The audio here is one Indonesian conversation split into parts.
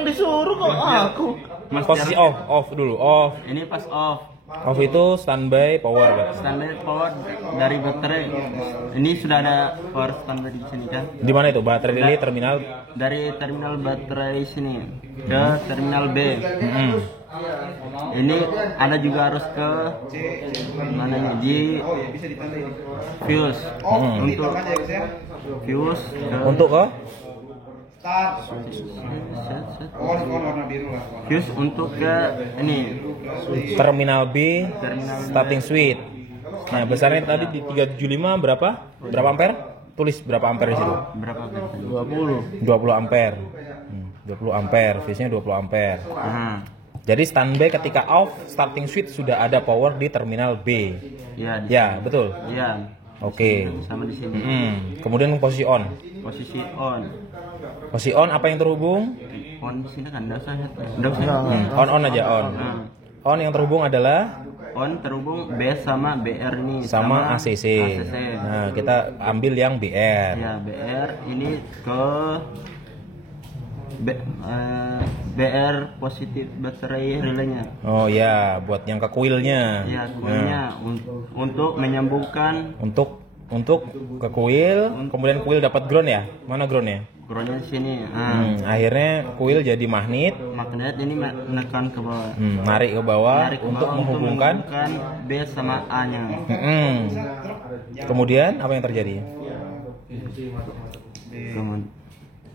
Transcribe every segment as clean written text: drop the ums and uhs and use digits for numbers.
Yang disuruh kok aku. Posisi off dulu. Off. Ini pas off. Off itu standby power berarti. Standby power dari baterai. Ini sudah ada power standby di sini kan. Di mana itu? Baterai relay terminal Dari terminal baterai sini ke terminal B. Ini ada juga harus ke mana nih di fuse untuk fuse untuk ke fuse untuk ke ini terminal B terminal starting switch. Nah, besarnya tadi di 375 berapa? Berapa ampere? Tulis berapa ampere di situ? berapa kan? 20 ampere. 20 ampere, fuse-nya 20 ampere. Jadi standby ketika off, starting switch sudah ada power di terminal B. Iya. Ya, betul. Iya. Oke. Sama di sini. Kemudian posisi on. Posisi on. Posisi on apa yang terhubung? On di sini kan dasar. On aja on. On yang terhubung adalah On terhubung B sama BR nih sama ACC. Nah, kita ambil yang BR. Ya, BR ini ke BR positif baterai relaynya. Oh ya, buat yang ke kuilnya. Ya, kuilnya untuk menyambungkan untuk ke kuil, kemudian kuil dapat ground ya. Mana groundnya? groundnya di sini. Akhirnya kuil jadi magnet. Magnet ini menekan ke bawah. Narik ke bawah untuk menghubungkan B sama A-nya. Kemudian apa yang terjadi?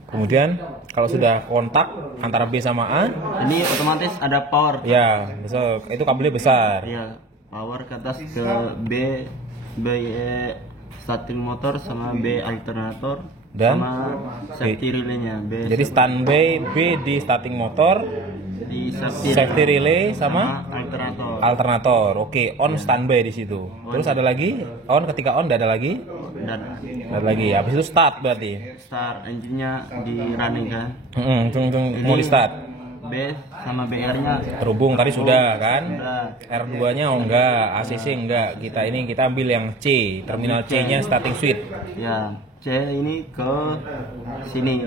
Kemudian kalau sudah kontak antara B sama A, ini otomatis ada power. Ya, besok itu kabelnya besar. Ya, power ke atas ke B starting motor sama B alternator dan sama safety relay-nya. Jadi standby B di starting motor, di safety relay sama alternator. Oke, on standby di situ. Terus ada lagi on, ketika on ada lagi. Ada lagi. Habis itu start berarti. Start engine-nya di running kan. Mau di start. B sama BR-nya terhubung tadi sudah kan. R2-nya enggak, ACC enggak. Kita ambil yang C, terminal C-nya starting switch. Ya, C ini ke sini.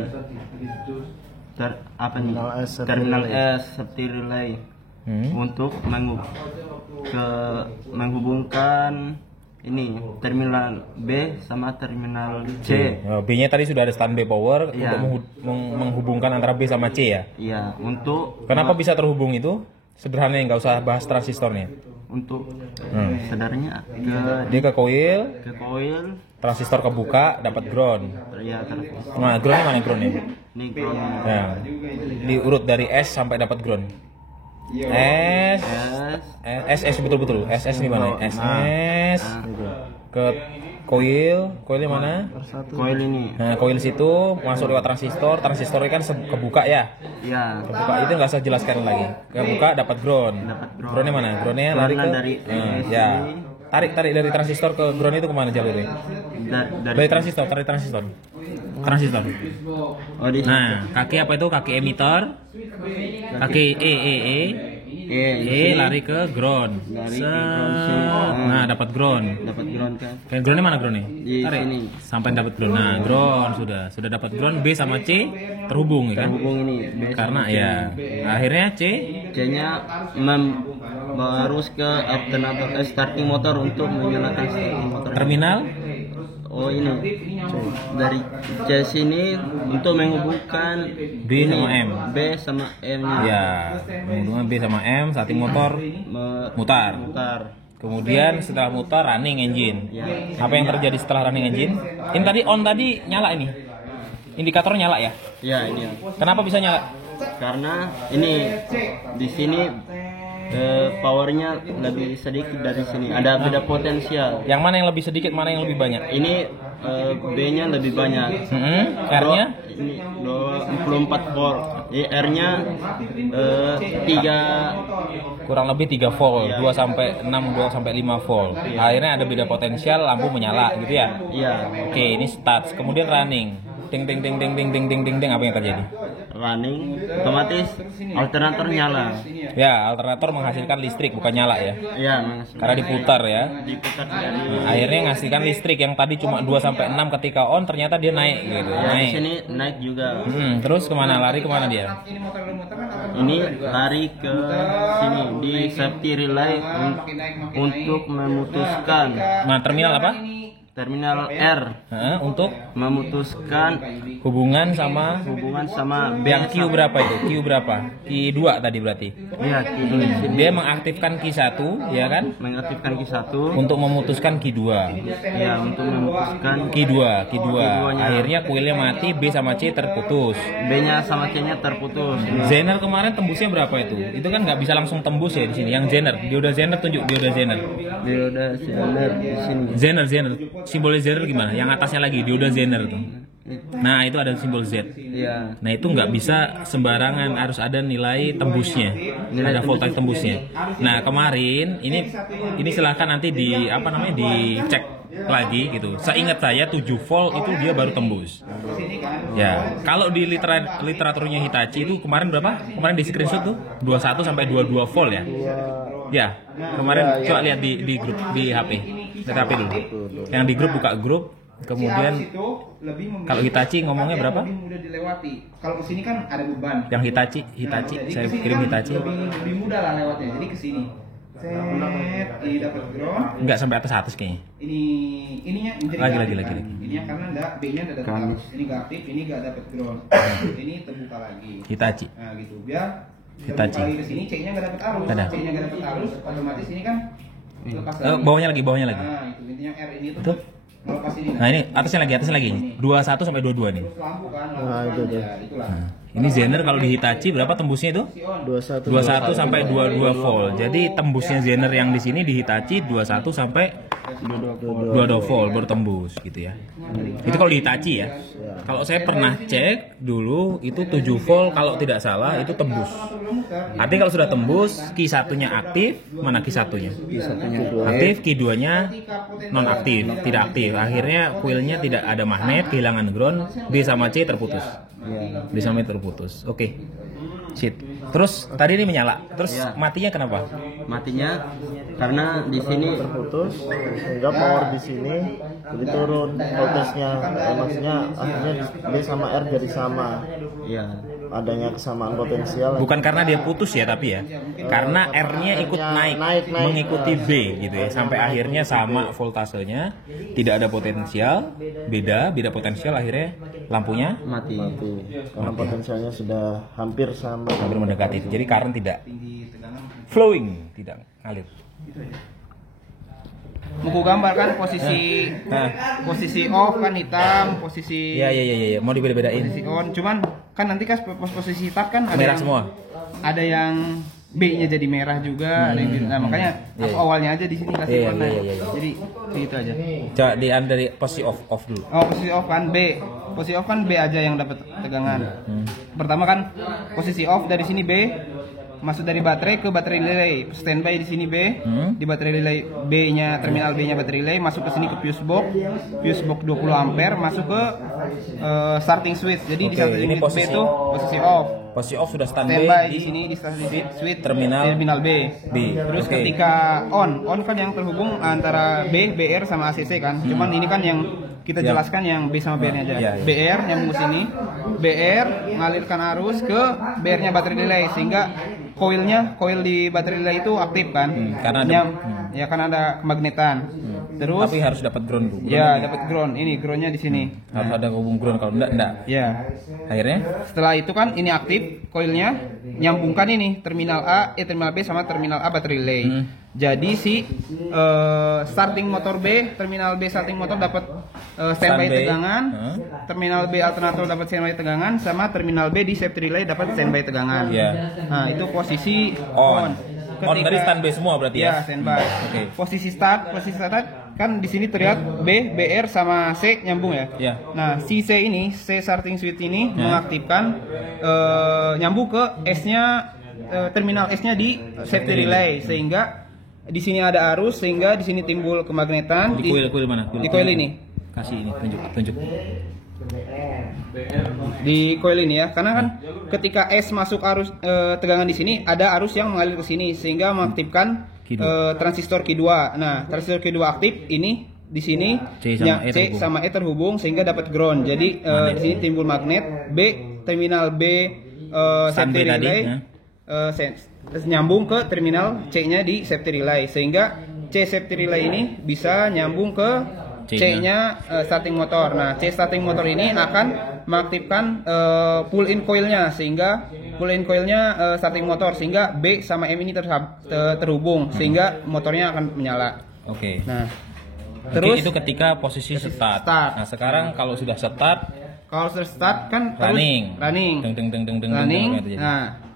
Terminal S safety relay. Untuk menghubungkan ini terminal B sama terminal C. B-nya tadi sudah ada standby power untuk menghubungkan antara B sama C ya. Iya, untuk kenapa bisa terhubung itu? Sederhana, nggak usah bahas transistornya. Untuk sadarnya dia ke coil, transistor kebuka, dapat ground. Iya, nah, groundnya mana groundnya? Ini groundnya. Nah, diurut dari S sampai dapat ground. S betul. SS di mana? SS ke coilnya mana? Coil ini. Nah, coil situ masuk lewat transistornya kan kebuka ya? Iya. Kebuka itu nggak usah jelaskan lagi. Kebuka dapat ground. Groundnya mana? Groundnya lari ke dari ya. Tarik dari transistor ke ground itu kemana jalurnya? Dari transistor. Nah, kaki apa itu? Kaki emitter. Kaki lari ke ground. Nah, dapat ground. Kan. Groundnya mana groundnya? Tarik ini. Sampai dapat ground. Nah, ground sudah dapat ground. B sama C terhubung ya kan? Terhubung ini. Karena ya. Akhirnya C-nya harus ke alternator starting motor untuk menyalakan starting motor. Terminal? Oh ini dari C sini untuk menghubungkan B sama M. B sama M-nya. Ya, menghubungkan B sama M, starting motor mutar. Kemudian setelah mutar running engine. Ya. Apa yang terjadi setelah running engine? Ini tadi on tadi nyala ini. Indikator nyala ya? Ya, ini. Kenapa bisa nyala? Karena ini di sini powernya lebih sedikit dari sini. Ada beda potensial. Yang mana yang lebih sedikit, mana yang lebih banyak? Ini B-nya lebih banyak. R-nya? Ini 24 volt. R-nya 3 kurang lebih 3 volt, 2 sampai 6, 2 sampai 5 volt. Akhirnya ada beda potensial, lampu menyala gitu ya? Iya. Oke, ini start, kemudian running. ding ding ding ding ding ding ding ding ding, apa yang terjadi? Running, otomatis alternator nyala. Ya, alternator menghasilkan listrik bukan nyala ya. Iya, Karena diputar ya. diputar dari. Nah, akhirnya menghasilkan listrik yang tadi cuma 2 sampai 6 ketika on ternyata dia naik gitu. Ya, di Naik. sini naik juga. Terus kemana? Lari kemana dia? Ini lari ke sini di safety relay untuk memutuskan Nah, terminal apa? terminal R Untuk memutuskan hubungan sama hubungan sama B. yang Q berapa itu? Q berapa? Q2 tadi berarti. Iya, Q2. Dia mengaktifkan Q1 ya kan? Mengaktifkan Q1. Untuk memutuskan Q2. Ya, untuk memutuskan Q2. Q2-nya. Akhirnya kuilnya mati, B sama C terputus. B-nya sama C-nya terputus. Zener kemarin tembusnya berapa itu? Itu kan nggak bisa langsung tembus ya di sini. Yang Zener, dioda Zener tunjuk dioda Zener. Dioda Zener di sini. Zener. Simbolnya Zener gimana? Yang atasnya lagi dioda Zener tuh. Nah, itu ada simbol Z. Iya. Nah, itu nggak bisa sembarangan, harus ada nilai tembusnya. Ada voltage tembusnya. Nah, kemarin ini silahkan nanti dicek lagi gitu. Seingat saya 7 volt itu dia baru tembus. Ya, kalau di literaturnya Hitachi itu kemarin berapa? Kemarin di screenshot tuh 21 sampai 22 volt ya. Ya, kemarin coba lihat di grup di HP. Lihat HP dulu. Yang di grup buka grup. Kemudian kalau Hitachi ngomongnya berapa? Kalau ke sini kan ada beban. Yang Hitachi, saya kirim Hitachi. Lebih mudah lah lewatnya. Jadi ke sini. Ini dapat ground. Enggak sampai atas kayaknya. Ininya Lagi. Ininya karena B-nya enggak dapat arus. Ini enggak aktif, ini enggak dapat ground. Ini terbuka lagi. Hitachi. Nah, gitu. Biar Hitachi. lagi ke sini C-nya enggak dapat arus. Ada. C-nya enggak dapat arus, otomatis ini kan lepas Bawahnya lagi. Nah, itu intinya R ini tuh. Tuh. Melepas ini. Nah, ini atasnya lagi. 21 sampai 22 nih. Lampu kan. Nah, itu tuh. Ya, itulah. Nah, ini Zener kalau di Hitachi berapa tembusnya itu? 21 sampai 22 volt. Jadi tembusnya Zener yang di sini di Hitachi 21 sampai 22 volt baru tembus gitu ya. Itu kalau di Hitachi ya. Kalau saya pernah cek dulu itu 7 volt kalau tidak salah itu tembus. Artinya kalau sudah tembus Q1-nya aktif, mana Q1-nya? Aktif, Q2-nya non aktif, tidak aktif. Akhirnya coilnya tidak ada magnet, kehilangan ground, B sama C terputus. B sama C terputus. Oke. Shit. Terus tadi ini menyala. Terus matinya kenapa? Matinya karena di sini terputus sehingga power di sini jadi turun voltasenya, maksudnya akhirnya B sama R jadi sama, ya adanya kesamaan potensial. Bukan karena dia putus ya, tapi ya karena R-nya ikut naik mengikuti B gitu ya, sampai akhirnya sama voltasenya, tidak ada potensial, beda potensial, akhirnya lampunya mati. Karena potensialnya sudah hampir sama. hampir mendekati itu. Jadi current tidak flowing, tidak ngalir. Buku gambar kan posisi off kan hitam, posisi Iya, mau dibeda-bedain. posisi on. Cuman kan nanti kan posisi start kan ada Merah yang, semua. Ada yang B-nya jadi merah juga, ada yang biru. Nah, makanya aku awalnya aja di sini kasih warna. Jadi itu aja. Coba dari posisi off dulu. Oh, posisi off kan B. Posisi off kan B aja yang dapat tegangan. Pertama kan posisi off dari sini B, masuk dari baterai ke baterai relay, standby di sini B, di baterai relay B-nya, terminal B-nya baterai relay, masuk ke sini ke fuse box 20 ampere, masuk ke starting switch. Jadi di starting ini switch B itu posisi off. Posisi off sudah Standby di sini di starting switch terminal B. Terus ketika on kan yang terhubung antara B, BR sama ACC kan. Cuman ini kan yang kita jelaskan yang B sama BR-nya aja. BR nyambung ke sini, BR mengalirkan arus ke BR-nya baterai relay sehingga coil di baterai relay itu aktif kan. Karena ada karena ada kemagnetan. Terus tapi harus dapat ground dulu. Ya, dapat ground. Ini groundnya di sini. Harus ada hubung ground, kalau enggak. Ya. Akhirnya Setelah itu kan ini aktif coilnya, nyambungkan ini terminal terminal B sama terminal A baterai relay. Jadi si starting motor B, terminal B starting motor dapat standby tegangan, terminal B alternator dapat standby tegangan, sama terminal B di safety relay dapat standby tegangan. Nah, itu posisi on. On tadi standby semua berarti ya? Ya, standby. Posisi start kan di sini terlihat B, BR sama C nyambung ya. Nah, si C starting switch ini mengaktifkan nyambung ke S-nya, terminal S-nya di safety relay sehingga di sini ada arus sehingga di sini timbul kemagnetan di coil mana? Di coil ini. Kasih ini tunjuk. di coil ini ya, karena kan ketika S masuk arus tegangan di sini ada arus yang mengalir ke sini sehingga mengaktifkan transistor Q2. Nah, transistor Q2 aktif ini di sini C sama E terhubung sehingga dapat ground. Jadi di sini timbul magnet. Terminal B safety relay nyambung ke terminal C-nya di safety relay sehingga C safety relay ini bisa nyambung ke C-nya starting motor. Nah, C starting motor ini akan mengaktifkan pull in coilnya sehingga pull in coilnya starting motor sehingga B sama M ini terhubung sehingga motornya akan menyala. Oke. Nah, terus itu ketika posisi start. Nah, sekarang kalau sudah start kan running. Running. Nah,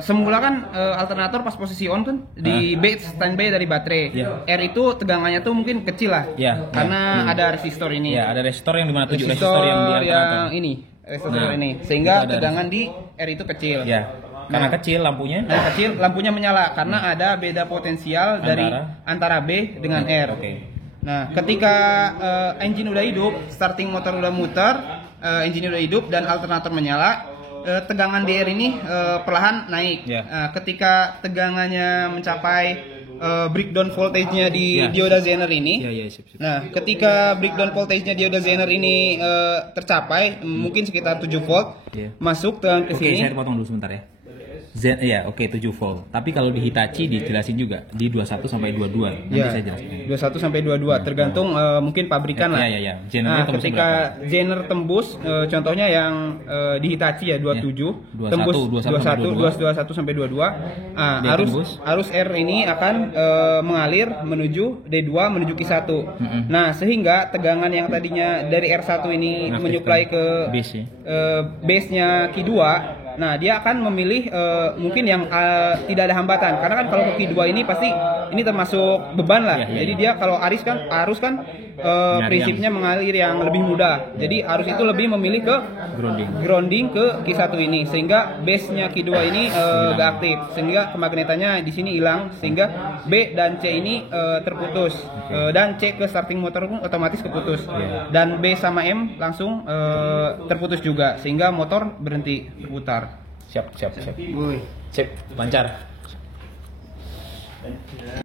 semula kan alternator pas posisi on kan di B standby dari baterai. R itu tegangannya tuh mungkin kecil lah. Karena ada resistor ini. Ya, ada resistor yang dimana 7 resistor yang di alternator. Resistor ini. Sehingga tegangan di R itu kecil. Karena kecil lampunya. Lampunya menyala karena ada beda potensial dari antara B dengan R. Nah, ketika engine udah hidup, starting motor udah muter, engine udah hidup dan alternator menyala, tegangan DR ini perlahan naik. Ketika tegangannya mencapai breakdown voltage-nya di dioda Zener ini. Nah, ketika breakdown voltage-nya dioda Zener ini tercapai, mungkin sekitar 7 volt, masuk tegangan ke sini. Oke, saya potong dulu sebentar ya. 7 volt. Tapi kalau di Hitachi dijelasin juga di 21 sampai 22. Nanti saya jelaskan. 21 sampai 22 tergantung mungkin pabrikan lah. Nah, ketika Zener tembus contohnya yang di Hitachi ya 27 tembus 21 sampai 22. Arus R ini akan mengalir menuju D2 menuju Q1. Nah, sehingga tegangan yang tadinya dari R1 ini menyuplai ke base-nya Q2. Nah, dia akan memilih mungkin yang tidak ada hambatan karena kan kalau ke Q2 ini pasti ini termasuk beban lah. Jadi dia kalau arus kan prinsipnya mengalir yang lebih mudah. Jadi arus itu lebih memilih ke grounding ke Q1 ini sehingga base-nya Q2 ini gak aktif sehingga kemagnetannya di sini hilang sehingga B dan C ini terputus dan C ke starting motor pun otomatis keputus dan B sama M langsung terputus juga sehingga motor berhenti berputar. Siap. Lancar.